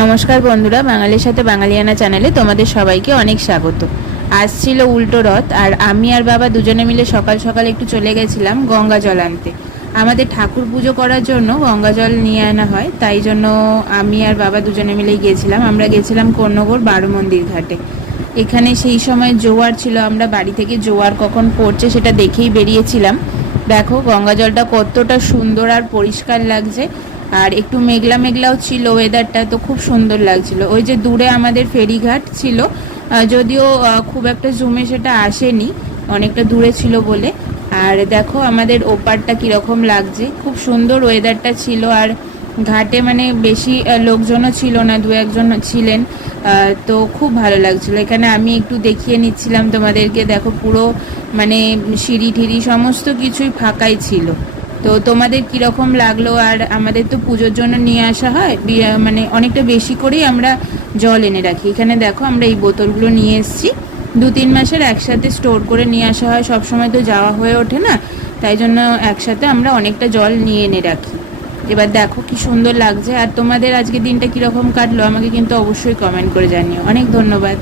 নমস্কার বন্ধুরা, বাঙালির সাথে বাঙালিয়ানা চ্যানেলে তোমাদের সবাইকে অনেক স্বাগত। আজ ছিল উল্টো রথ, আর আমি আর বাবা দুজনে মিলে সকাল সকাল একটু চলে গেছিলাম গঙ্গা জল আনতে। আমাদের ঠাকুর পুজো করার জন্য গঙ্গা জল নিয়ে আনা হয়, তাই জন্য আমি আর বাবা দুজনে মিলেই গেছিলাম। আমরা গেছিলাম কোন্নগর বারো মন্দির ঘাটে। এখানে সেই সময় জোয়ার ছিল, আমরা বাড়ি থেকে জোয়ার কখন পড়ছে সেটা দেখেই বেরিয়েছিলাম। দেখো গঙ্গা জলটা কতটা সুন্দর আর পরিষ্কার লাগছে, আর একটু মেঘলা মেঘলাও ছিল ওয়েদারটা, তো খুব সুন্দর লাগছিল। ওই যে দূরে আমাদের ফেরিঘাট ছিল, যদিও খুব একটা জুমে সেটা আসেনি, অনেকটা দূরে ছিল বলে। আর দেখো আমাদের ওপারটা কীরকম লাগছে, খুব সুন্দর ওয়েদারটা ছিল। আর ঘাটে মানে বেশি লোকজনও ছিল না, দু একজন ছিলেন, তো খুব ভালো লাগছিল। এখানে আমি একটু দেখিয়ে নিচ্ছিলাম তোমাদেরকে। দেখো পুরো মানে সিঁড়ি ঠিড়ি সমস্ত কিছুই ফাঁকাই ছিল। তো তোমাদের কীরকম লাগলো? আর আমাদের তো পুজোর জন্য নিয়ে আসা হয়, মানে অনেকটা বেশি করেই আমরা জল এনে রাখি। এখানে দেখো আমরা এই বোতলগুলো নিয়ে এসেছি, 2-3 মাসের একসাথে স্টোর করে নিয়ে আসা হয়। সব সময় তো যাওয়া হয়ে ওঠে না, তাই জন্য একসাথে আমরা অনেকটা জল নিয়ে এনে রাখি। এবার দেখো কি সুন্দর লাগছে। আর তোমাদের আজকে দিনটা কীরকম কাটলো আমাকে কিন্তু অবশ্যই কমেন্ট করে জানিও। অনেক ধন্যবাদ।